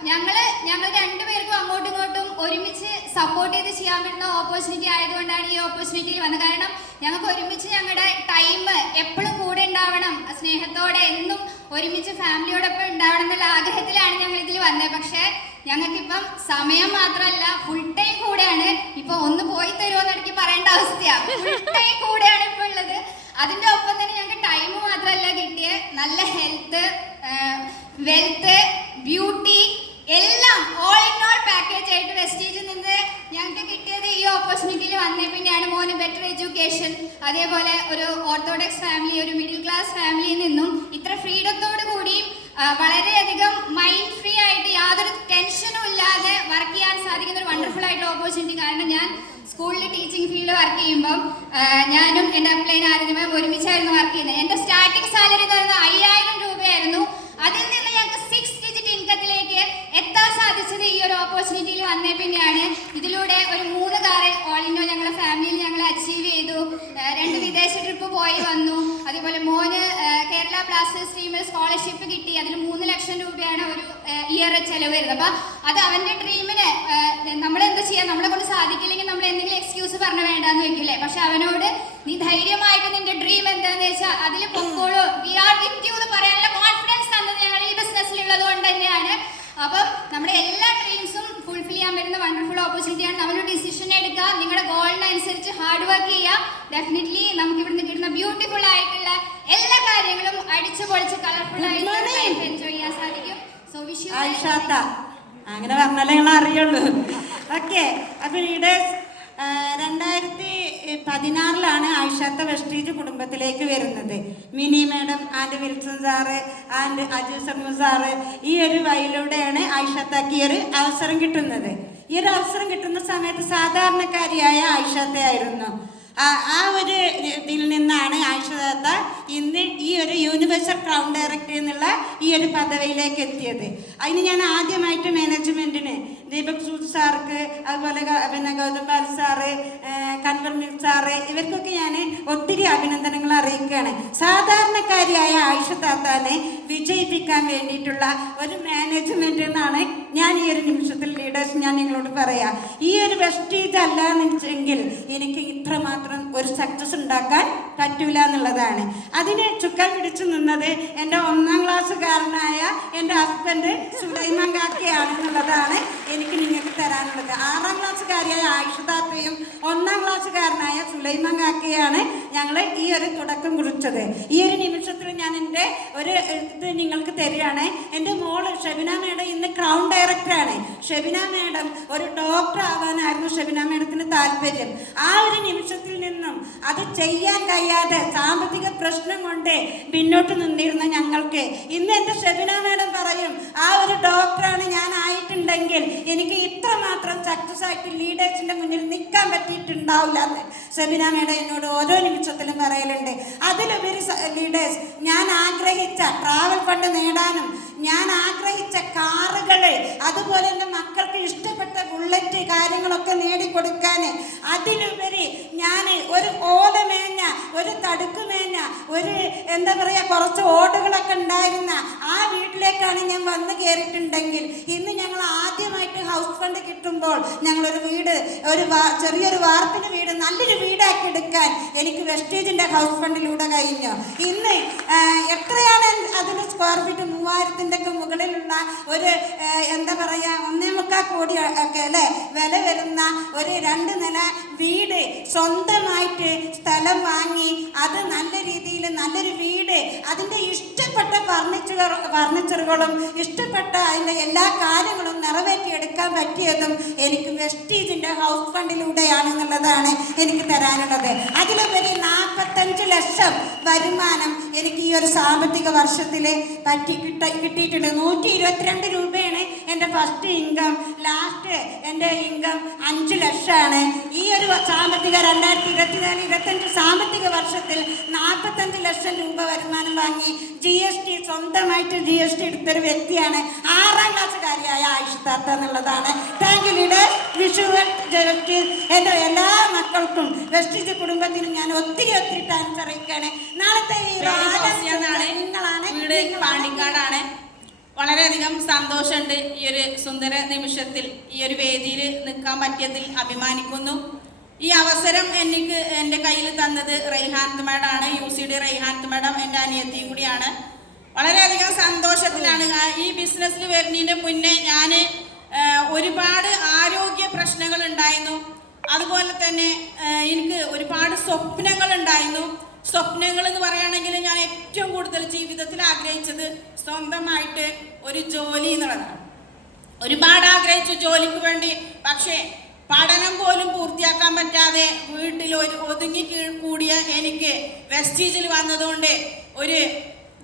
ഞങ്ങൾ ഞങ്ങൾ രണ്ടുപേർക്കും അങ്ങോട്ടും ഇങ്ങോട്ടും ഒരുമിച്ച് സപ്പോർട്ട് ചെയ്ത് ചെയ്യാൻ പറ്റുന്ന ഓപ്പർച്യൂണിറ്റി ആയതുകൊണ്ടാണ് ഈ ഓപ്പർച്യൂണിറ്റി വന്നത്. കാരണം ഞങ്ങൾക്ക് ഒരുമിച്ച് ഞങ്ങളുടെ ടൈം എപ്പോഴും കൂടെ ഉണ്ടാവണം. സ്നേഹത്തോടെ എന്നും ഒരുമിച്ച് ഫാമിലിയോടൊപ്പം ഉണ്ടാവണം എന്നുള്ള ആഗ്രഹത്തിലാണ് ഞങ്ങൾ ഇതിൽ വന്നത്. പക്ഷേ ഞങ്ങൾക്കിപ്പം സമയം മാത്രമല്ല ഫുൾ ടൈം കൂടെയാണ്. ഇപ്പൊ ഒന്ന് പോയി തരുമോന്ന് ഇടയ്ക്ക് പറയേണ്ട അവസ്ഥയാണ് ഫുൾ ടൈം കൂടെയാണ് ഇപ്പൊ ഉള്ളത്. അതിന്റെ ഒപ്പം തന്നെ ഞങ്ങൾക്ക് ടൈം മാത്രമല്ല കിട്ടിയ നല്ല ഹെൽത്ത് വെൽത്ത് ബ്യൂട്ടി എല്ലാം ഓൾ ഇൻ ഓൾ പാക്കേജ് ആയിട്ട് വെസ്റ്റേജിൽ നിന്ന് ഞങ്ങൾക്ക് കിട്ടിയത് ഈ ഓപ്പർച്യൂണിറ്റിയിൽ വന്നേ. പിന്നെയാണ് മോന് ബെറ്റർ എഡ്യൂക്കേഷൻ അതേപോലെ ഒരു ഓർത്തോഡോക്സ് ഫാമിലി ഒരു മിഡിൽ ക്ലാസ് ഫാമിലിയിൽ നിന്നും ഇത്ര ഫ്രീഡത്തോടു കൂടിയും വളരെയധികം മൈൻഡ് ഫ്രീ ആയിട്ട് യാതൊരു ടെൻഷനും ഇല്ലാതെ വർക്ക് ചെയ്യാൻ സാധിക്കുന്ന ഒരു വണ്ടർഫുൾ ആയിട്ടുള്ള ഓപ്പർച്യൂണിറ്റി കാരണം ഞാൻ സ്കൂളിൽ ടീച്ചിങ് ഫീൽഡ് വർക്ക് ചെയ്യുമ്പോൾ ഞാനും എന്റെ അപ്ലൈൻ ആരതിമയും ഒരുമിച്ചായിരുന്നു വർക്ക് ചെയ്യുന്നത്. എന്റെ സ്റ്റാർട്ടിംഗ് സാലറി എന്ന് പറയുന്നത് അയ്യായിരം രൂപയായിരുന്നു. അതിൽ നിന്ന് ഞങ്ങൾക്ക് സിക്സ് ഡിജിറ്റ് ഇൻകത്തിലേക്ക് എത്താൻ സാധിച്ചത് ഈ ഒരു ഓപ്പർച്യൂണിറ്റിയിൽ വന്നേ പിന്നെയാണ്. ഇതിലൂടെ ഒരു മൂന്ന് കാറ് ഓൾ ഇൻഡോ ഞങ്ങളുടെ ഫാമിലിയിൽ ഞങ്ങൾ അച്ചീവ് ചെയ്തു. രണ്ട് വിദേശ ട്രിപ്പ് പോയി വന്നു. അതുപോലെ മോന് കേരള ബ്ലാസ്റ്റേഴ്സ് ടീമിൽ സ്കോളർഷിപ്പ് കിട്ടി. അതിൽ മൂന്ന് ലക്ഷം രൂപയാണ് ഒരു ഇയർ ചെലവ് വരുന്നത്. അപ്പൊ അത് അവന്റെ ഡ്രീമിന് നമ്മൾ എന്താ ചെയ്യാം? നമ്മളെ കൊണ്ട് സാധിക്കില്ലെങ്കിൽ നമ്മൾ എന്തെങ്കിലും എക്സ്ക്യൂസ് പറഞ്ഞു വേണ്ടാന്ന് വെക്കില്ലേ? പക്ഷെ അവനോട് നീ ധൈര്യമായിട്ട് നിന്റെ ഡ്രീം എന്താണെന്ന് വെച്ചാൽ അതിൽ പൊക്കോളൂ. വി ആർ വിത്ത് യു എന്ന് പറയാനുള്ള കോൺഫിഡൻസ് ഉള്ളത് കൊണ്ട് തന്നെയാണ്. അപ്പം നമ്മുടെ എല്ലാ ഡ്രീംസും ഫുൾഫിൽ ചെയ്യാൻ പറ്റുന്ന വണ്ടർഫുൾ ഓപ്പർച്യൂണിറ്റിയാണ് നമ്മൾ ഡിസിഷൻ എടുക്കുക. നിങ്ങളുടെ ഗോളിനനുസരിച്ച് ഹാർഡ് വർക്ക് ചെയ്യുക. ഡെഫിനറ്റ്ലി നമുക്ക് ഇവിടുന്ന് കിട്ടുന്ന ബ്യൂട്ടിഫുൾ ആയിട്ടുള്ള എല്ലാ കാര്യങ്ങളും അടിച്ചു പൊളിച്ച് കളർഫുൾ ആയിട്ട്. എൻജോയ് ചെയ്യാൻ സാധിക്കും. സോ വിഷ് അങ്ങനെ പറഞ്ഞാലേ അറിയുള്ളൂ ഓക്കെ അപ്പോൾ ലീഡേഴ്സ് രണ്ടായിരത്തി പതിനാറിലാണ് ആയിഷാത്ത വെസ്റ്റീജ് കുടുംബത്തിലേക്ക് വരുന്നത്. Mini madam and Wilson sir and Aju Samu sir ഈ ഒരു വഴിയിലൂടെയാണ് ആയിഷാത്തക്ക് ഈ ഒരു അവസരം കിട്ടുന്നത്. ഈ ഒരു അവസരം കിട്ടുന്ന സമയത്ത് സാധാരണക്കാരിയായ ആയിഷാത്തയായിരുന്നു. ആ ഒരു ഇതിൽ നിന്നാണ് ആയിഷദത്ത ഇന്ന് ഈ ഒരു യൂണിവേഴ്സൽ ക്രൗൺ ഡയറക്ടർ എന്നുള്ള ഈ ഒരു പദവിയിലേക്ക് എത്തിയത്. അതിന് ഞാൻ ആദ്യമായിട്ട് മാനേജ്മെന്റിന് ദീപക് സൂദ് സാർക്ക് അതുപോലെ പിന്നെ ഗൗതം ബാൽ സാറ് കൻവർ മിൽ സാറ് ഇവർക്കൊക്കെ ഞാൻ ഒത്തിരി അഭിനന്ദനങ്ങൾ അറിയിക്കുകയാണ്. സാധാരണക്കാരിയായ ആയിഷ താത്താനെ വിജയിപ്പിക്കാൻ വേണ്ടിയിട്ടുള്ള ഒരു മാനേജ്മെന്റ് എന്നാണ് ഞാൻ ഈ ഒരു നിമിഷത്തിൽ ലീഡേഴ്സ് ഞാൻ നിങ്ങളോട് പറയാം. ഈ ഒരു വെസ്റ്റീജ് അല്ല എന്നുവെച്ചെങ്കിൽ എനിക്ക് ഇത്രമാത്രം ഒരു സക്സസ് ഉണ്ടാക്കാൻ പറ്റൂല എന്നുള്ളതാണ്. അതിനെ ചുക്കാൻ പിടിച്ചു നിന്നത് എന്റെ ഒന്നാം ക്ലാസ്സുകാരനായ എന്റെ ഹസ്ബൻഡ് സുലൈമാൻ കാക്കയാണ് എന്നുള്ളതാണ് എനിക്ക് നിങ്ങൾക്ക് തരാനുള്ളത്. ആറാം ക്ലാസ്സുകാരിയായ ആയിഷതാപ്പയും ഒന്നാം ക്ലാസ്സുകാരനായ സുലൈമാൻ കാക്കയാണ് ഞങ്ങൾ ഈ ഒരു തുടക്കം കുറിച്ചത്. ഈ ഒരു നിമിഷത്തിൽ ഞാൻ എന്റെ ഒരു ഇത് നിങ്ങൾക്ക് തരികയാണ്. എന്റെ മോൾ ഷെബിന മേഡം ഇന്ന് ക്രൗൺ ഡയറക്ടറാണ് ഷെബിന മേഡം ഒരു ഡോക്ടർ ആവാനായിരുന്നു ഷെബിന മേഡത്തിന് താല്പര്യം. ആ ഒരു നിമിഷത്തിൽ നിന്നും അത് ചെയ്യാൻ കഴിയാതെ സാമ്പത്തിക പ്രശ്നം കൊണ്ട് പിന്നോട്ട് നിന്നിരുന്ന ഞങ്ങൾക്ക്. ഇന്ന് എന്റെ ഷെബിന മേഡം പറയും ആ ഒരു ഡോക്ടറാണ് ഞാൻ ആയിട്ടുണ്ടെങ്കിൽ എനിക്ക് ഇത്രമാത്രം സക്സസ് ആയിട്ട് മുന്നിൽ നിൽക്കാൻ പറ്റിയിട്ടുണ്ടാവില്ല എന്ന് സെബിന മേഡം എന്നോട് ഓരോ നിമിഷത്തിലും പറയലുണ്ട്. അതിലുപരി ലീഡേഴ്സ് ഞാൻ ആഗ്രഹിച്ച ട്രാവൽ ഫണ്ട് നേടാനും ഞാൻ ആഗ്രഹിച്ച കാറുകൾ അതുപോലെ എന്റെ മക്കൾക്ക് ഇഷ്ടപ്പെട്ട ബുള്ളറ്റ് കാര്യങ്ങളൊക്കെ നേടിക്കൊടുക്കാൻ അതിലുപരി ഞാൻ ഒരു ഓലമേഞ്ഞ ഒരു തടുക്കുമേഞ്ഞ ഒരു എന്താ പറയുക കുറച്ച് ഓടുകളൊക്കെ ഉണ്ടായിരുന്ന ആ വീട്ടിലേക്കാണ് ഞാൻ വന്നു കയറിയിട്ടുണ്ടെങ്കിൽ ഇന്ന് ഞങ്ങൾ ആദ്യമായിട്ട് ഹൗസ് ഫണ്ട് കിട്ടുമ്പോൾ ഞങ്ങളൊരു വീട് ഒരു ചെറിയൊരു വാർപ്പിന് വീട് നല്ലൊരു വീടാക്കി എടുക്കാൻ എനിക്ക് വെസ്റ്റേജിന്റെ ഹൗസ് ഫണ്ടിലൂടെ കഴിഞ്ഞു. ഇന്ന് എത്രയാണ് അതിന് സ്ക്വയർ ഫീറ്റ് മൂവായിരത്തിന്റെ മുകളിലുള്ള ഒരു എന്താ പറയുക ഒന്നേ മുക്കാൽ കോടി ഒക്കെ അല്ലേ? വില വരുന്ന ഒരു രണ്ട് നില വീട് സ്വന്തമായിട്ട് സ്ഥലം വാങ്ങി അത് നല്ല രീതിയിൽ നല്ലൊരു വീട് അതിന്റെ ഇഷ്ടപ്പെട്ട ഫർണിച്ചർ ഫർണിച്ചറുകളും ഇഷ്ടപ്പെട്ട അതിന്റെ എല്ലാ കാര്യങ്ങളും നിറവേറ്റിയെടുക്കാൻ പറ്റിയതും എനിക്ക് വെസ്റ്റീജിന്റെ ഹൗസ് ഫണ്ടിലൂടെയാണ് എന്നുള്ളതാണ് എനിക്ക് തരാനുള്ളത്. അതിലുപരി നാൽപ്പത്തഞ്ച് ലക്ഷം വരുമാനം എനിക്ക് ഈ ഒരു സാമ്പത്തിക വർഷത്തിൽ പറ്റി കിട്ട കിട്ടിയിട്ടുണ്ട്. നൂറ്റി ഇരുപത്തിരണ്ട് രൂപയാണ് എന്റെ ഫസ്റ്റ് ഇൻകം ലാസ്റ്റ് എന്റെ ഇൻകം അഞ്ച് ലക്ഷമാണ്. ഈ ഒരു സാമ്പത്തിക രണ്ടായിരത്തി ഇരുപത്തിനാല് ഇരുപത്തഞ്ച് സാമ്പത്തിക വർഷത്തിൽ നാൽപ്പത്തഞ്ച് ലക്ഷം രൂപ വരുമാനം വാങ്ങി ജി എസ് ടി സ്വന്തമായിട്ട് ജി എസ് ടി എടുത്തൊരു വ്യക്തിയാണ് ആറാം ക്ലാസ്സുകാരിയായ ആയിഷത്താത്ത എന്നുള്ളതാണ്. താങ്ക് യു ലീഡർ വിഷു എന്റെ എല്ലാ മക്കൾക്കും വെസ്റ്റിജ് കുടുംബത്തിനും ഞാൻ ഒത്തിരി ഒത്തിരി താങ്ക്സ് അറിയിക്കുകയാണ്. നാളത്തെ ഈ പാണ്ടിക്കാടാണ്. വളരെയധികം സന്തോഷമുണ്ട് ഈ ഒരു സുന്ദര നിമിഷത്തിൽ ഈ ഒരു വേദിയിൽ നിൽക്കാൻ പറ്റിയതിൽ അഭിമാനിക്കുന്നു. ഈ അവസരം എനിക്ക് എന്റെ കയ്യിൽ തന്നത് Raihanth മാഡാണ് U C D Raihanth madam എന്റെ അനിയത്തിയും കൂടിയാണ്. വളരെയധികം സന്തോഷത്തിലാണ് ഈ ബിസിനസ്സിൽ വരുന്നതിന്റെ മുന്നേ ഞാൻ ഒരുപാട് ആരോഗ്യ പ്രശ്നങ്ങൾ ഉണ്ടായിരുന്നു. അതുപോലെ തന്നെ എനിക്ക് ഒരുപാട് സ്വപ്നങ്ങൾ ഉണ്ടായിരുന്നു. സ്വപ്നങ്ങൾ എന്ന് പറയുകയാണെങ്കിൽ ഞാൻ ഏറ്റവും കൂടുതൽ ജീവിതത്തിൽ ആഗ്രഹിച്ചത് സ്വന്തമായിട്ട് ഒരു ജോലി എന്നുള്ളതാണ്. ഒരുപാട് ആഗ്രഹിച്ചു ജോലിക്ക് വേണ്ടി പക്ഷേ പഠനം പോലും പൂർത്തിയാക്കാൻ പറ്റാതെ വീട്ടിൽ ഒരു ഒതുങ്ങി കൂടിയ എനിക്ക് വെസ്റ്റീജിൽ വന്നതുകൊണ്ട് ഒരു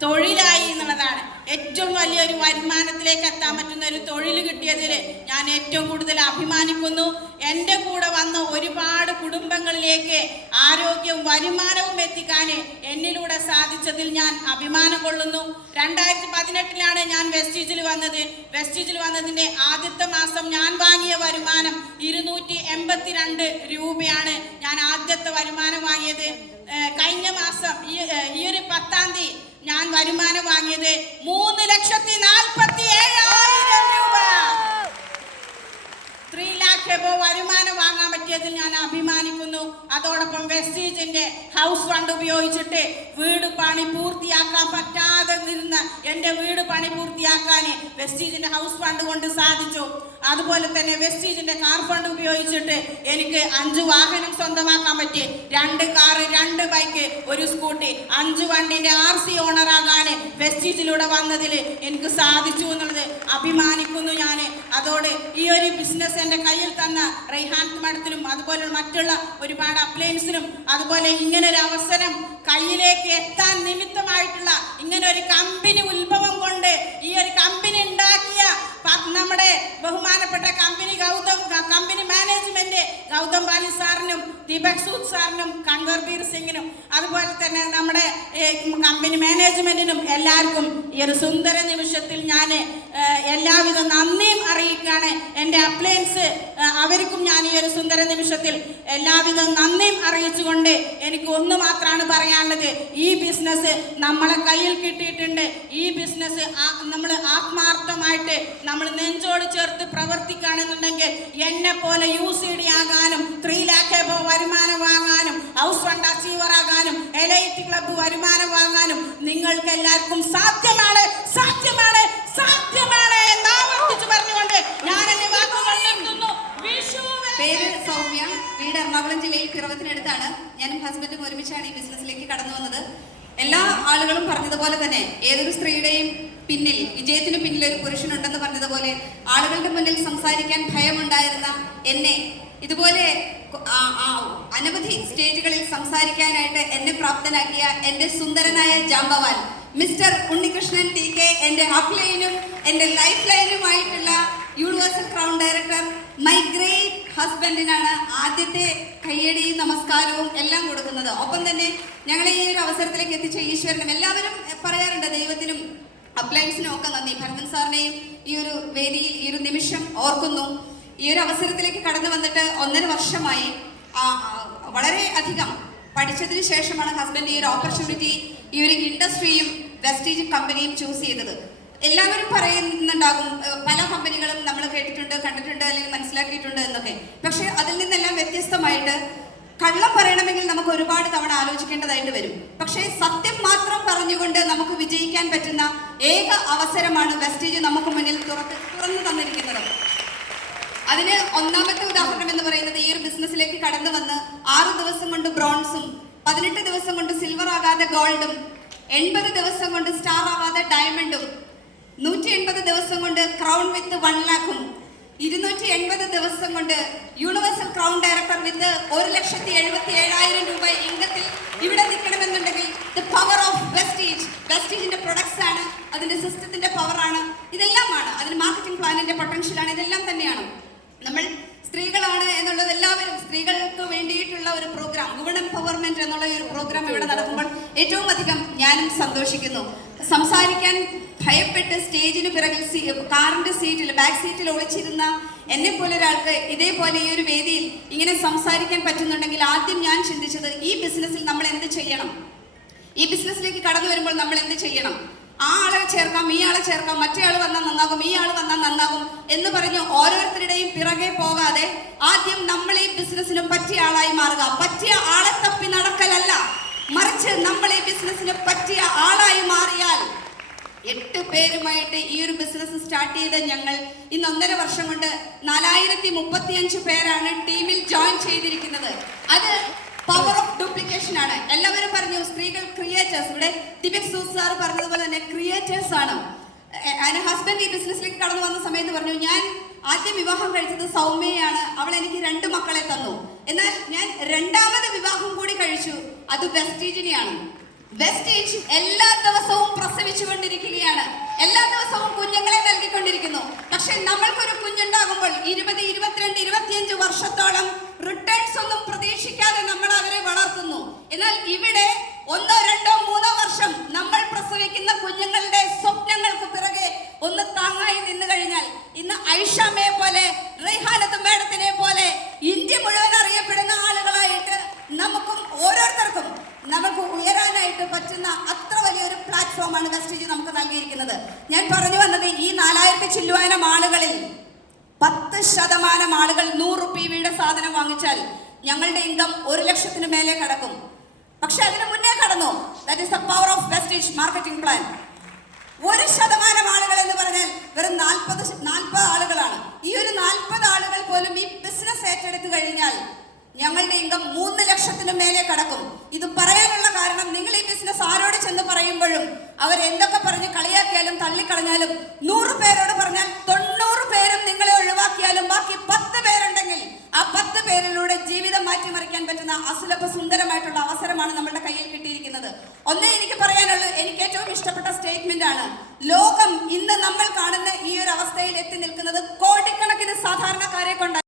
തൊഴിലായി എന്നുള്ളതാണ്. ഏറ്റവും വലിയൊരു വരുമാനത്തിലേക്ക് എത്താൻ പറ്റുന്ന ഒരു തൊഴിൽ കിട്ടിയതിൽ ഞാൻ ഏറ്റവും കൂടുതൽ അഭിമാനിക്കുന്നു. എന്റെ കൂടെ വന്ന ഒരുപാട് കുടുംബങ്ങളിലേക്ക് ആരോഗ്യവും വരുമാനവും എത്തിക്കാൻ എന്നിലൂടെ സാധിച്ചതിൽ ഞാൻ അഭിമാനം കൊള്ളുന്നു. രണ്ടായിരത്തി പതിനെട്ടിലാണ് ഞാൻ വെസ്റ്റീജിൽ വന്നത്. വെസ്റ്റീജിൽ വന്നതിന്റെ ആദ്യത്തെ മാസം ഞാൻ വാങ്ങിയ വരുമാനം ഇരുന്നൂറ്റി എൺപത്തിരണ്ട് രൂപയാണ് ഞാൻ ആദ്യത്തെ വരുമാനം വാങ്ങിയത്. കഴിഞ്ഞ മാസം ഈ ഈ ഒരു പത്താം തീയതി ഞാൻ വരുമാനം വാങ്ങിയത് മൂന്ന് ലക്ഷത്തി നാൽപ്പത്തി ഏഴായിരം രൂപ. ത്രീ ലാക്ക് എബോ വരുമാനം വാങ്ങാൻ പറ്റിയതിൽ ഞാൻ അഭിമാനിക്കുന്നു. അതോടൊപ്പം വെസ്റ്റീജിന്റെ ഹൗസ് ഫണ്ട് ഉപയോഗിച്ചിട്ട് വീട് പണി പൂർത്തിയാക്കാൻ പറ്റാ എന്റെ വീട് പണി പൂർത്തിയാക്കാൻ വെസ്റ്റീജിന്റെ ഹൗസ് ഫണ്ട് കൊണ്ട് സാധിച്ചു. അതുപോലെ തന്നെ വെസ്റ്റീജിന്റെ കാർ ഫണ്ട് ഉപയോഗിച്ചിട്ട് എനിക്ക് അഞ്ച് വാഹനം സ്വന്തമാക്കാൻ പറ്റി. രണ്ട് കാറ് രണ്ട് ബൈക്ക് ഒരു സ്കൂട്ടി അഞ്ച് വണ്ടിന്റെ ആർ സി ഓണറാകാൻ വെസ്റ്റീജിലൂടെ വന്നതിൽ എനിക്ക് സാധിച്ചു എന്നുള്ളത് അഭിമാനിക്കുന്നു ഞാൻ അതോടെ ഈ ഒരു ബിസിനസ് എന്റെ കയ്യിൽ തന്ന റൈഹാൻ മഠത്തിനും അതുപോലെ മറ്റുള്ള ഒരുപാട് അപ്ലയൻസിനും അതുപോലെ ഇങ്ങനെ ഒരു അവസരം കയ്യിലേക്ക് എത്താൻ നിമിത്തമായിട്ടുള്ള ഇങ്ങനെ ഒരു കമ്പനി ഉത്ഭവം കൊണ്ട് ഈ ഒരു കമ്പനി ഉണ്ടാക്കിയ നമ്മുടെ ബഹുമാനപ്പെട്ട company Gautam company management Gautam Bali സാറിനും ദീപക് സൂദ് സാറിനും കൺവർബീർ സിംഗിനും അതുപോലെ തന്നെ നമ്മുടെ കമ്പനി മാനേജ്മെന്റിനും എല്ലാവർക്കും ഈ ഒരു സുന്ദര നിമിഷത്തിൽ ഞാൻ എല്ലാവിധ നന്ദിയും അറിയിക്കുകയാണ്. എന്റെ അപ്ലയൻസ് അവർക്കും ഞാൻ ഈ ഒരു സുന്ദര നിമിഷത്തിൽ എല്ലാവിധ നന്ദിയും അറിയിച്ചുകൊണ്ട് എനിക്ക് ഒന്ന് മാത്രമാണ് പറയാനുള്ളത്. ഈ ബിസിനസ് നമ്മളെ കയ്യിൽ കിട്ടിയിട്ടുണ്ട്. ഈ ബിസിനസ് നമ്മൾ ആത്മാർത്ഥമായിട്ട് നമ്മൾ നെഞ്ചോട് ചേർത്ത് പ്രവർത്തിക്കുകയാണെന്നുണ്ടെങ്കിൽ എന്നെ പോലെ യു സി ഡി ആകാനും ത്രീ ലാക്ക് എബോ വരുമാനം വാങ്ങാനും ഹൗസ് ഫണ്ട് അച്ചീവർ ആകാനും എലൈറ്റ് ക്ലബ്ബ് വരുമാനം വാങ്ങാനും നിങ്ങൾക്ക് എല്ലാവർക്കും സാധ്യമാണ് സാധ്യമാണ് സാധ്യമാണ് എന്ന് ആവർത്തിച്ച് പറഞ്ഞുകൊണ്ട് ഞാൻ വിഷു പേര് സൗമ്യ. വീട് എറണാകുളം ജില്ലയിൽ പിറവത്തിനടുത്താണ്. ഞാനും ഹസ്ബൻഡും ഒരുമിച്ചാണ് ഈ ബിസിനസ്സിലേക്ക് കടന്നു വന്നത്. എല്ലാ ആളുകളും പറഞ്ഞതുപോലെ തന്നെ ഏതൊരു സ്ത്രീയുടെയും പിന്നിൽ വിജയത്തിന് പിന്നിൽ ഒരു പുരുഷനുണ്ടെന്ന് പറഞ്ഞതുപോലെ ആളുകളുടെ മുന്നിൽ സംസാരിക്കാൻ ഭയമുണ്ടായിരുന്ന എന്നെ ഇതുപോലെ അനവധി സ്റ്റേജുകളിൽ സംസാരിക്കാനായിട്ട് എന്നെ പ്രാപ്തനാക്കിയ എന്റെ സുന്ദരനായ Jambavan mister Unnikrishnan T K എന്റെ അപ് ലൈനും എന്റെ life ലൈനുമായിട്ടുള്ള universal crown director my great ഹസ്ബൻഡിനാണ് ആദ്യത്തെ കയ്യടിയും നമസ്കാരവും എല്ലാം കൊടുക്കുന്നത്. ഒപ്പം തന്നെ ഞങ്ങളെ ഈ ഒരു അവസരത്തിലേക്ക് എത്തിച്ച ഈശ്വരനും എല്ലാവരും പറയാറുണ്ട് ദൈവത്തിനും അപ്ലയൻസിനും ഒക്കെ നന്ദി. ഭരതൻ സാറിനെയും ഈ ഒരു വേദിയിൽ ഈ ഒരു നിമിഷം ഓർക്കുന്നു. ഈ ഒരു അവസരത്തിലേക്ക് കടന്നു വന്നിട്ട് ഒന്നര വർഷമായി വളരെ അധികം പഠിച്ചതിന് ശേഷമാണ് ഹസ്ബൻഡ് ഈ ഒരു ഓപ്പർച്യൂണിറ്റി ഈ ഒരു ഇൻഡസ്ട്രിയും വെസ്റ്റീജ് കമ്പനിയും ചൂസ് ചെയ്തത്. എല്ലാവരും പറയുന്നുണ്ടാകും പല കമ്പനികളും നമ്മൾ കേട്ടിട്ടുണ്ട് കണ്ടിട്ടുണ്ട് അല്ലെങ്കിൽ മനസ്സിലാക്കിയിട്ടുണ്ട് എന്നൊക്കെ. പക്ഷെ അതിൽ നിന്നെല്ലാം വ്യത്യസ്തമായിട്ട് കള്ളം പറയണമെങ്കിൽ നമുക്ക് ഒരുപാട് തവണ ആലോചിക്കേണ്ടതായിട്ട് വരും. പക്ഷേ സത്യം മാത്രം പറഞ്ഞുകൊണ്ട് നമുക്ക് വിജയിക്കാൻ പറ്റുന്ന ഏക അവസരമാണ് വെസ്റ്റേജ് നമുക്ക് മുന്നിൽ തുറത്ത് തുറന്നു തന്നിരിക്കുന്നത്. അതിന് ഒന്നാമത്തെ ഉദാഹരണം എന്ന് പറയുന്നത് ഈ ഒരു ബിസിനസ്സിലേക്ക് കടന്നു വന്ന് ആറ് ദിവസം കൊണ്ട് ബ്രോൺസും പതിനെട്ട് ദിവസം കൊണ്ട് സിൽവർ ആകാതെ ഗോൾഡും എൺപത് ദിവസം കൊണ്ട് സ്റ്റാർ ആവാതെ ഡയമണ്ടും നൂറ്റി എൺപത് ദിവസം കൊണ്ട് ക്രൗൺ വിത്ത് വൺ ലാഖും. ഇരുന്നൂറ്റി എൺപത് ദിവസം കൊണ്ട് യൂണിവേഴ്സൽ ക്രൗൺ ഡയറക്ടർ വിത്ത് ഒരു ലക്ഷത്തി എഴുപത്തി ഏഴായിരം രൂപ ഇംഗത്തിൽ ഇവിടെ നിൽക്കണമെന്നുണ്ടെങ്കിൽ ദ പവർ ഓഫ് വെസ്റ്റീജ് വെസ്റ്റീജിന്റെ പ്രൊഡക്ട്സ് ആണ് അതിന്റെ സിസ്റ്റത്തിന്റെ പവറാണ് ഇതെല്ലാമാണ്. അതിന് മാർക്കറ്റിംഗ് പ്ലാനിന്റെ പൊട്ടൻഷ്യലാണ് ഇതെല്ലാം തന്നെയാണ്. നമ്മൾ സ്ത്രീകളാണ് എന്നുള്ളത് എല്ലാവരും സ്ത്രീകൾക്ക് വേണ്ടിയിട്ടുള്ള ഒരു പ്രോഗ്രാം വുമൺ എംപവർമെന്റ് എന്നുള്ള ഒരു പ്രോഗ്രാം ഇവിടെ നടക്കുമ്പോൾ ഏറ്റവും അധികം ഞാനും സന്തോഷിക്കുന്നു. സംസാരിക്കാൻ ഭയപ്പെട്ട് സ്റ്റേജിന് പിറകിൽ കാറിന്റെ സീറ്റിൽ ബാക്ക് സീറ്റിൽ ഒളിച്ചിരുന്ന എന്നെ പോലെ ഒരാൾക്ക് ഇതേപോലെ ഈ ഒരു വേദിയിൽ ഇങ്ങനെ സംസാരിക്കാൻ പറ്റുന്നുണ്ടെങ്കിൽ ആദ്യം ഞാൻ ചിന്തിച്ചത് ഈ ബിസിനസ്സിൽ നമ്മൾ എന്ത് ചെയ്യണം? ഈ ബിസിനസ്സിലേക്ക് കടന്നു വരുമ്പോൾ നമ്മൾ എന്ത് ചെയ്യണം? ആ ആളെ ചേർക്കാം ഈ ആളെ ചേർക്കാം മറ്റേ ആൾ വന്നാൽ നന്നാകും ഈ ആൾ വന്നാൽ നന്നാകും എന്ന് പറഞ്ഞ് ഓരോരുത്തരുടെയും പിറകെ പോകാതെ ആദ്യം നമ്മൾ ഈ ബിസിനസ്സിന് പറ്റിയ ആളായി മാറുക. പറ്റിയ ആളെ തപ്പി നടക്കലല്ല. മറിച്ച് നമ്മൾ ഈ ബിസിനസ്സിന് പറ്റിയ ആളായി മാറിയാൽ എട്ട് പേരുമായിട്ട് ഈ ഒരു ബിസിനസ് സ്റ്റാർട്ട് ചെയ്ത ഞങ്ങൾ ഇന്ന് ഒന്നര വർഷം കൊണ്ട് നാലായിരത്തി മുപ്പത്തിയഞ്ച് പേരാണ് ടീമിൽ ജോയിൻ ചെയ്തിരിക്കുന്നത്. അത് പവർ ഓഫ് ഡ്യൂപ്ലിക്കേഷൻ ആണ്. എല്ലാവരും പറഞ്ഞു സ്ത്രീകൾ ക്രിയേറ്റേഴ്സ് ഇവിടെ ദിപക് സൂസ് സാർ പറഞ്ഞതുപോലെ തന്നെ ക്രിയേറ്റേഴ്സ് ആണ്. എന്റെ ഹസ്ബൻഡ് ഈ ബിസിനസ്സിലേക്ക് കടന്നു വന്ന സമയത്ത് പറഞ്ഞു ഞാൻ ആദ്യം വിവാഹം കഴിച്ചത് സൗമ്യയാണ്. അവൾ എനിക്ക് രണ്ട് മക്കളെ തന്നു. എന്നാൽ ഞാൻ രണ്ടാമത് വിവാഹം കൂടി കഴിച്ചു. അത് വെസ്റ്റീജിനെയാണ് വെസ്റ്റേജ് എല്ലാ ദിവസവും പ്രസവിച്ചുകൊണ്ടിരിക്കുകയാണ് എല്ലാ ദിവസവും കുഞ്ഞുങ്ങളെ നൽകിക്കൊണ്ടിരിക്കുന്നു. പക്ഷെ നമ്മൾക്കൊരു കുഞ്ഞുണ്ടാകുമ്പോൾ ഇരുപത് ഇരുപത്തിരണ്ട് ഇരുപത്തിയഞ്ച് വർഷത്തോളം റിട്ടേൺസ് ഒന്നും പ്രതീക്ഷിക്കാതെ നമ്മൾ അവരെ വളർത്തുന്നു. എന്നാൽ ഇവിടെ ഒന്നോ രണ്ടോ മൂന്നോ വർഷം നമ്മൾ പ്രസവിക്കുന്ന കുഞ്ഞുങ്ങളുടെ സ്വപ്നങ്ങൾക്ക് പിറകെ ഒന്ന് താങ്ങായി നിന്നു കഴിഞ്ഞാൽ ഇന്ന് ഐഷാമയെ പോലെ റെയ്ഹാനത്ത് മേഡത്തിനെ പോലെ ഇന്ത്യ മുഴുവൻ അറിയപ്പെടുന്ന ആളുകളായിട്ട് നമുക്കും ഓരോരുത്തർക്കും നമുക്ക് ഉയരാനായിട്ട് പറ്റുന്ന അത്ര വലിയൊരു പ്ലാറ്റ്ഫോം പ്ലാറ്റ്ഫോമാണ് വെസ്റ്റേജ് നമുക്ക് നൽകിയിരിക്കുന്നത്. ഞാൻ പറഞ്ഞു വന്നത് ഈ നാലായിരത്തി ചില്ലുവാനം ആളുകളിൽ പത്ത് ശതമാനം ആളുകൾ നൂറ് പി സാധനം വാങ്ങിച്ചാൽ ഞങ്ങളുടെ ഇൻകം ഒരു ലക്ഷത്തിന് മേലെ കടക്കും. പക്ഷെ അതിന് മുന്നേ കടന്നു. That is the power of Vestige marketing plan ഒരു ശതമാനം ആളുകൾ എന്ന് പറഞ്ഞാൽ വെറും നാൽപ്പത് നാൽപ്പത് ആളുകളാണ്. ഈ ഒരു നാൽപ്പത് ആളുകൾ പോലും ഈ ബിസിനസ് ഏറ്റെടുത്തു കഴിഞ്ഞാൽ ഞങ്ങളുടെ ഇൻകം മൂന്ന് ലക്ഷത്തിന് മേലെ കടക്കും. ഇത് പറയാനുള്ള കാരണം നിങ്ങൾ ഈ ബിസിനസ് ആരോട് ചെന്ന് പറയുമ്പോഴും അവർ എന്തൊക്കെ പറഞ്ഞ് കളിയാക്കിയാലും തള്ളിക്കളഞ്ഞാലും നൂറ് പേരോട് പറഞ്ഞാൽ തൊണ്ണൂറ് പേരും നിങ്ങളെ ഒഴിവാക്കിയാലും ബാക്കി പത്ത് പേരുണ്ടെങ്കിൽ ആ പത്ത് പേരിലൂടെ ജീവിതം മാറ്റിമറിക്കാൻ പറ്റുന്ന അസുലഭ സുന്ദരമായിട്ടുള്ള അവസരമാണ് നമ്മുടെ കയ്യിൽ കിട്ടിയിരിക്കുന്നത്. ഒന്നേ എനിക്ക് പറയാനുള്ളൂ എനിക്ക് ഏറ്റവും ഇഷ്ടപ്പെട്ട സ്റ്റേറ്റ്മെന്റ് ആണ്. ലോകം ഇന്ന് നമ്മൾ കാണുന്ന ഈ ഒരു അവസ്ഥയിൽ എത്തി നിൽക്കുന്നത് കോടിക്കണക്കിന് സാധാരണക്കാരെ കൊണ്ട്